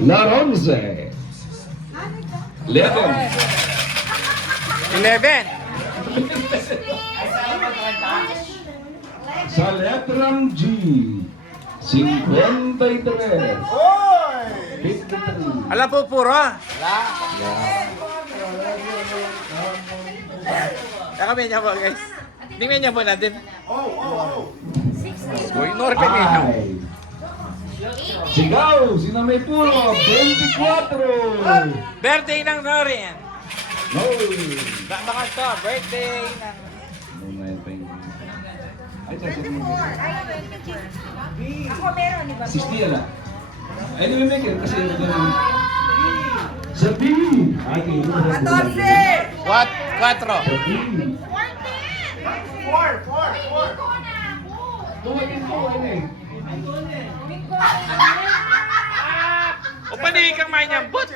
Laronze. 11. 11. Sa letrang G. 53. 53. Alam po puro. Kami niya po guys. Tingnan niya po natin. Uy, Norbe niyo. Ay. Sigaw, sino may pulo? 24. Birthday ng Norin. No. Baka to, birthday ng... Ay, sa 24. Ako meron, di ba? 60 na. Ay, di ba may kaya? Kasi ito na. Sa B. Ay, 14. What? 4. Sa B. 4. Tumating po, ano eh. O panig kang may nyambot.